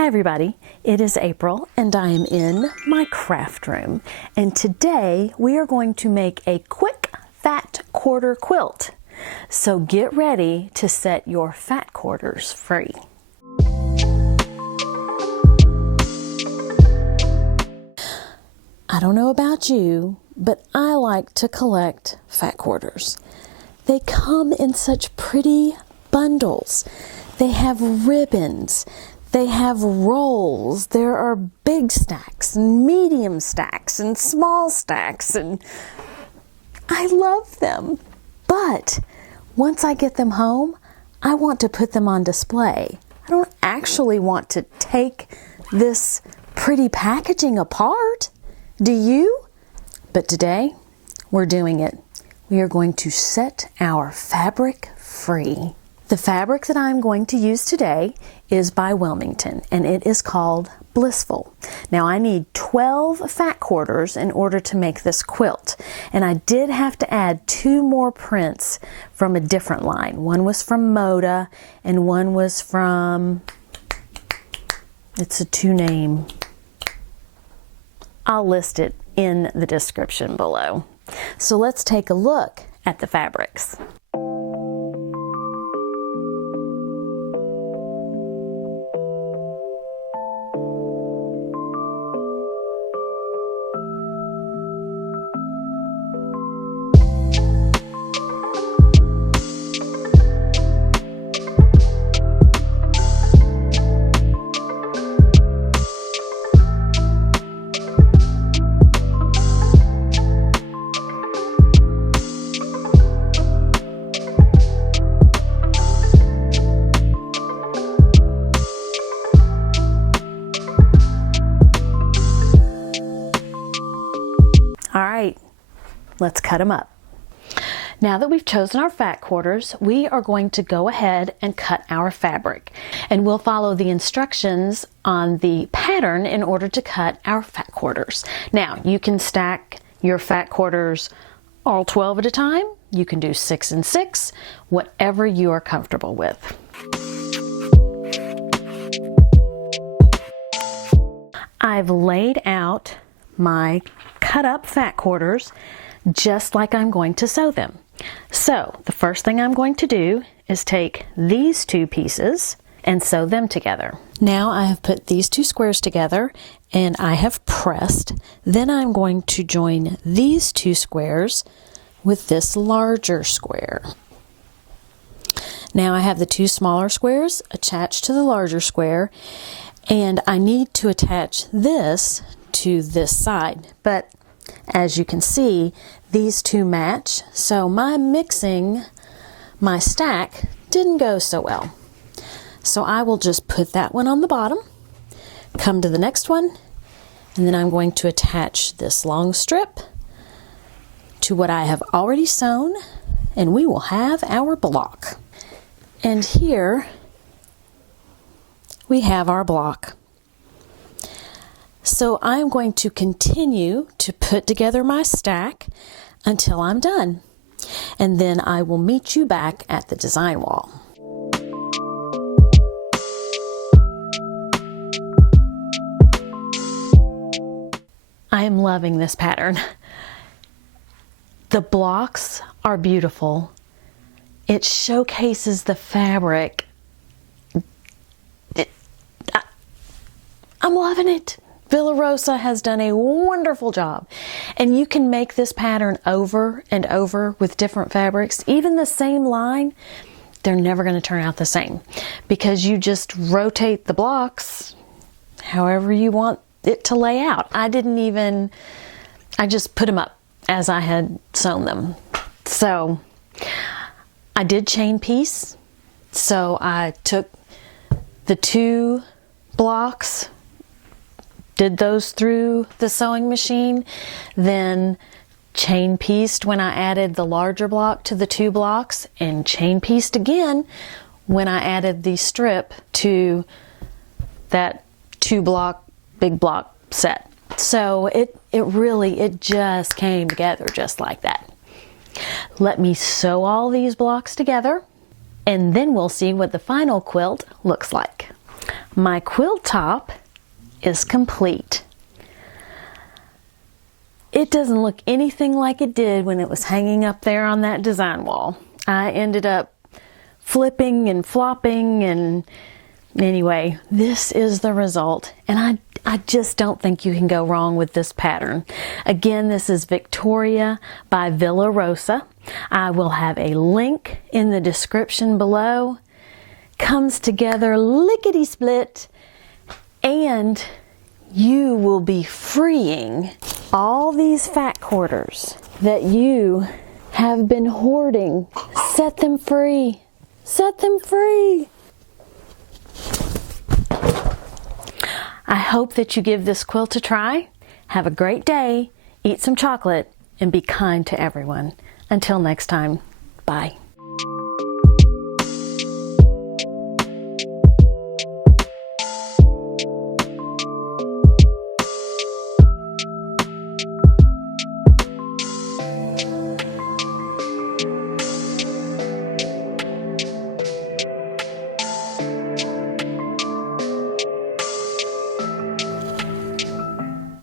Hi everybody, it is April and I am in my craft room, and today we are going to make a quick fat quarter quilt. So get ready to set your fat quarters free. I don't know about you, but I like to collect fat quarters. They come in such pretty bundles. They have ribbons. They have rolls. There are big stacks and medium stacks and small stacks, and I love them. But once I get them home, I want to put them on display. I don't actually want to take this pretty packaging apart. Do you? But today, we're doing it. We are going to set our fabric free. The fabric that I'm going to use today is by Wilmington, and it is called Blissful. Now I need 12 fat quarters in order to make this quilt, and I did have to add 2 more prints from a different line. One was from Moda and one was from, it's a 2-name. I'll list it in the description below. So let's take a look at the fabrics. All right, let's cut them up. Now that we've chosen our fat quarters, we are going to go ahead and cut our fabric. And we'll follow the instructions on the pattern in order to cut our fat quarters. Now, you can stack your fat quarters all 12 at a time. You can do 6 and 6, whatever you are comfortable with. I've laid out my cut up fat quarters just like I'm going to sew them. So the first thing I'm going to do is take these 2 pieces and sew them together. Now I have put these 2 squares together and I have pressed. Then I'm going to join these 2 squares with this larger square. Now I have the 2 smaller squares attached to the larger square, and I need to attach this to this side, but as you can see, these 2 match, so my mixing my stack didn't go so well. So I will just put that one on the bottom, come to the next one, and then I'm going to attach this long strip to what I have already sewn, and we will have our block. And here we have our block. So I'm going to continue to put together my stack until I'm done. And then I will meet you back at the design wall. I am loving this pattern. The blocks are beautiful. It showcases the fabric. I'm loving it. Villa Rosa has done a wonderful job, and you can make this pattern over and over with different fabrics. Even the same line, they're never going to turn out the same because you just rotate the blocks however you want it to lay out. I just put them up as I had sewn them. So I did chain piece. So I took the 2 blocks, did those through the sewing machine, then chain pieced when I added the larger block to the 2 blocks, and chain pieced again when I added the strip to that 2 block, big block set. So it just came together just like that. Let me sew all these blocks together, and then we'll see what the final quilt looks like. My quilt top is complete. It doesn't look anything like it did when it was hanging up there on that design wall. I ended up flipping and flopping, and anyway, this is the result. And I just don't think you can go wrong with this pattern. Again, this is Victoria by Villa Rosa. I will have a link in the description below. Comes together lickety-split, and you will be freeing all these fat quarters that you have been hoarding. Set them free. Set them free. I hope that you give this quilt a try. Have a great day, eat some chocolate, and be kind to everyone. Until next time, bye.